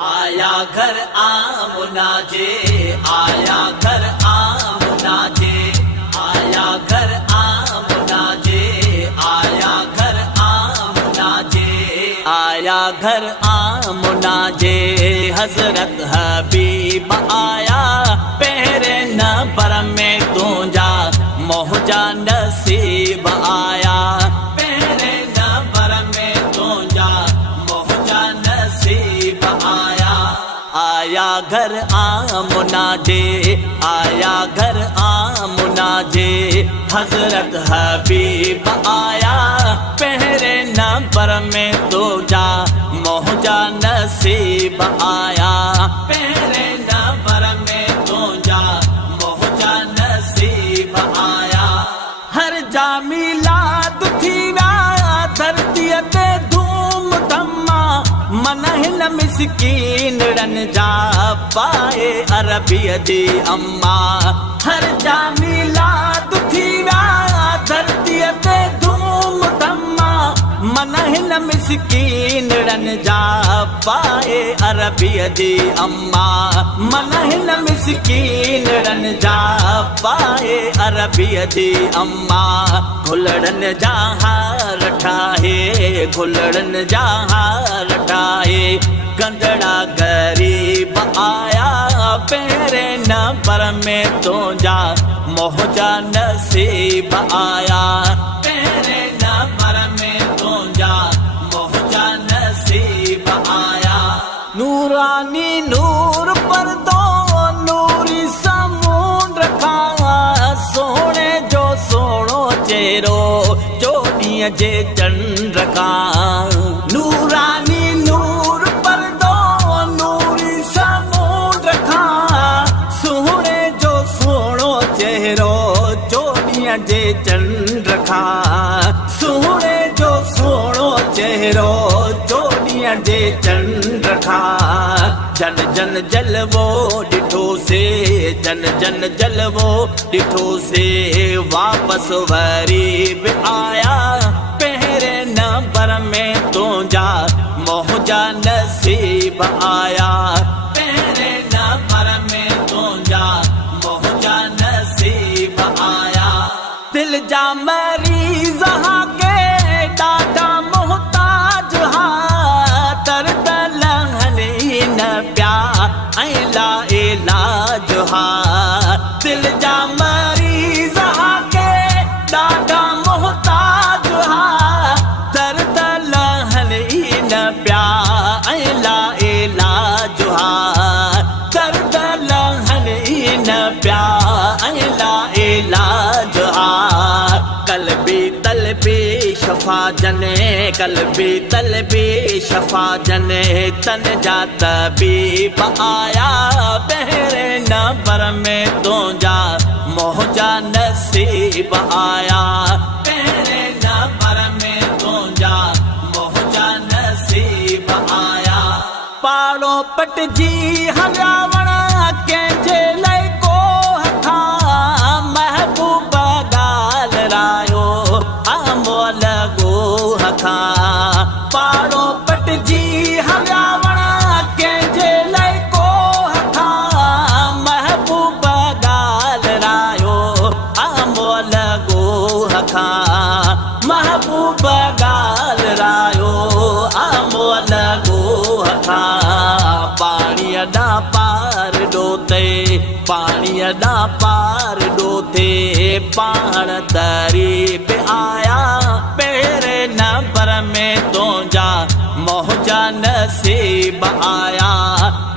आया घर आमना जे, आया घर आमना जे, आया घर आमना जे, आया घर आमना जे, आया घर आमना जे। हजरत हबीब आया पहरे नंबर में तुझा मौजा नसीब आया, पहरे नंबर में तुझा मौजा नसीब आया। आया घर आमना जे, आया घर आमना जे। हजरत हबीब आया पहरे नंबर में तुझा मौजा नसीब आया, पहरे नंबर में तुझा मौजा नसीब आया। हर जा मिलाद थी धरती ते धूम धम्मा, मन हिन मिसकीन रन जा पाए अरबी जी अम्मा। हर जा मिलाद थी धरती ते धूम धम्मा, मन हिन मिसकीन रन जा पाए अरबी जी अम्मा। मन हिन मिसकीन रन जा पाए अरबी जी अम्मा। घुलड़न जा हार ठाहे, घुलड़न जा हार ठाहे। गंदड़ा गरीब आया पहरे नंबर में तुझा मौजा नसीब आया, पहरे नंबर में तुझा मौजा नसीब आया। नूरानी नूर पर दो नूरी समून रखा, सोने जो सोनो चेहरो चोड़िया जे चंद्र का। नूरानी नूर पर दो नूरी समून रखा, सोने जो सोनो चेहरो चोड़िया जे चंद्र का। सोने जो सोनो चेहरो चोड़िया जे चंद्र का। जन जन जलवो डिठो से, जन जन जलवो डिठो से। वापस गरीब आया पहरे नंबर में तुझा मौजा नसीब आया, पहरे नंबर में तुझा मौजा नसीब आया। दिल जा मरीज के डाटा मोहताज हा, दर्द लहली न प्या ऐला इलाज हा। दिल जा मरीज के डाटा मोहताज हा, दर्द लहली न प्या ऐला इलाज हा। दर्द लहली न प्या ऐला इलाज हा। कल्बी तलबी शफा जने, कल्बी तलबी शफा जने। तन जा तबीब आया पहरे नंबर में तुझा मौजा नसीब आया, पहरे नंबर में तुझा मौजा नसीब आया। पाड़ो पट जी हरावण के जेल को हथा, महबूब गाल रायो अमोल गो हथा। पाड़ो पट जी हरावण के जेल को हथा, महबूब गाल रायो अमोल गो हथा। महबूब गाल रायो अमोल गो हथा। पानी अदा पार डोते, पानी अदा पार डोते। पाण तरीब आया पहरे नंबर में तुझा मौजा नसीब आया,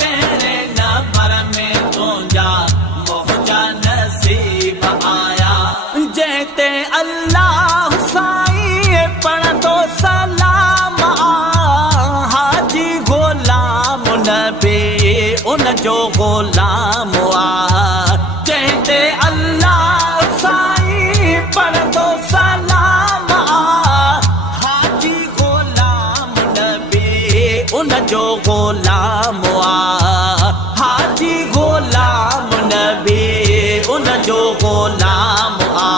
पहरे नंबर में तुझा मौजा नसीब आया। जैते अल्लाह साईं पण तो सलाम हाजी गुलाम नबी उन जो गुलाम आ। जैते अल्लाह साईं पण तो सलाम हाजी गुलाम नबी उन जो गुलाम आ। हाजी गुलाम नबी उन जो गुलाम आ।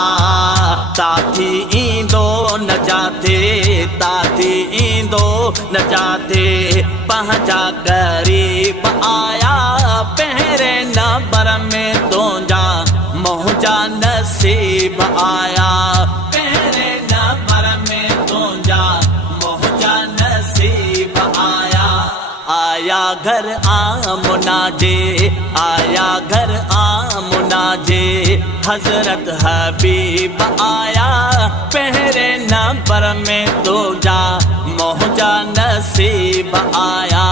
ताथी ईंदो न जाते, ताथी ईंदो न जाते पहुँचा करीब आया पहरे नंबर में तो जा मौजा नसीब आया पहरे नंबर में तो जा मौजा नसीब आया आया घर आमुना जे आया घर आमुना जे हजरत हबीब आया पहरे नंबर में तो जा मौजा नसीब आया